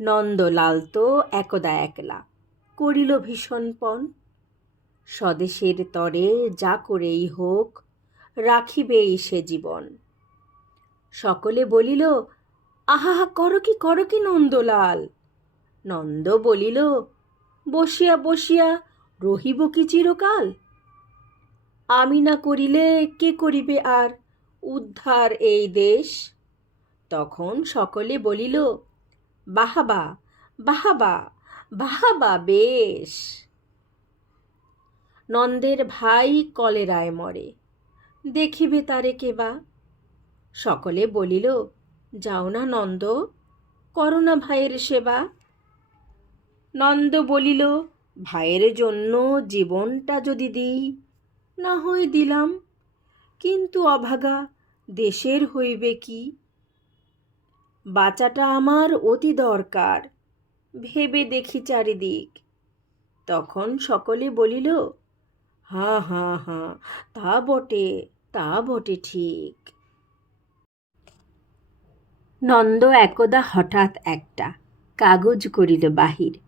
নন্দলাল তো একদা একলা, করিল ভীষণ পণ। স্বদেশের তরে যা করেই হোক, রাখিবেই সে জীবন। সকলে বলিল, আহা, করো কি করো কি নন্দলাল? নন্দ বলিল, বসিয়া বসিয়া রহিব কি চিরকাল? আমি না করিলে কে করিবে আর উদ্ধার এই দেশ? তখন সকলে বলিল বাহাবা বাহাবা বাহাবা বেশ। নন্দের ভাই কলেরায় মরে। দেখিবে তারে কেবা সকলে বলিল, যাও না নন্দ করোনা ভাইয়ের সেবা। নন্দ বলিল, ভাইয়ের জন্য জীবনটা যদি দিই, না হয় দিলাম। কিন্তু অভাগা, দেশের হইবে কি? বাঁচাটা আমার অতি দরকার। ভেবে দেখি চারিদিক। তখন সকলে বলিল, হাঁ হাঁ হাঁ, তা বটে তা বটে ঠিক। নন্দ একদা হঠাৎ একটা কাগজ করিল বাহির।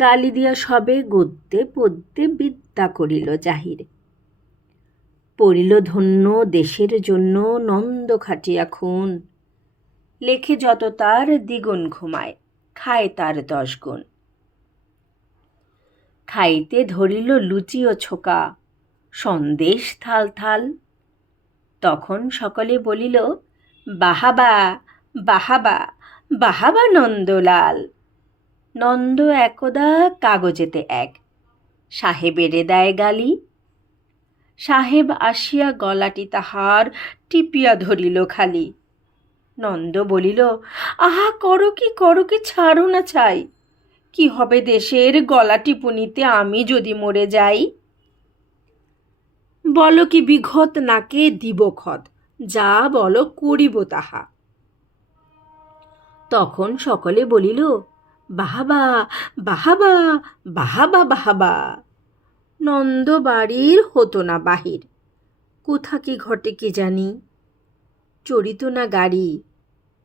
গালি দিয়া সবে গদ্যে পদ্যে বিদ্যা করিল জাহির। পড়িল ধন্য দেশের জন্য নন্দ খাটিয়া খুন লেখে যত তার দ্বিগুণ ঘুমায়, খায় তার দশ গুণ। খাইতে ধরিল লুচি ও ছোকা, সন্দেশ থাল থাল। তখন সকলে বলিল, বাহাবা বাহাবা বাহাবা নন্দলাল। নন্দ একদা কাগজেতে এক, সাহেবেরে দেয় গালি। সাহেব আসিয়া গলাটি তাহার টিপিয়া ধরিল খালি। নন্দ বলিল, আহা, করো কি করো কি, ছাড়ো না ছাই কি হবে দেশের গলা টিপুনিতে আমি যদি মরে যাই? বলো কি বিঘত নাকে দিব খত, যা বলো করিব তাহা। তখন সকলে বলিল, বাহাবা বাহাবা বাহাবা বাহাবা। নন্দ বাড়ির হতো না বাহির। কোথা কি ঘটে কি জানি? চড়িত না গাড়ি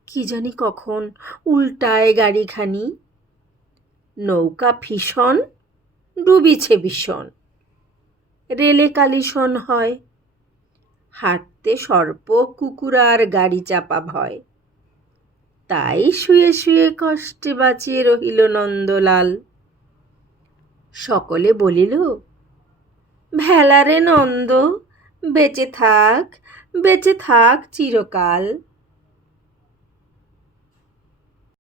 কি জানি কখন, উল্টায় গাড়িখানি। নৌকা ভীষণ, ডুবিছে ভীষণ। রেলে কালিশন হয়। হাঁটতে সর্প কুকুরার গাড়ি চাপা ভয়। তাই শুয়ে শুয়ে কষ্টে বাঁচিয়ে রহিল নন্দলাল। সকলে বলিল, ভেলারে নন্দ, বেঁচে থাক বেঁচে থাক চিরকাল।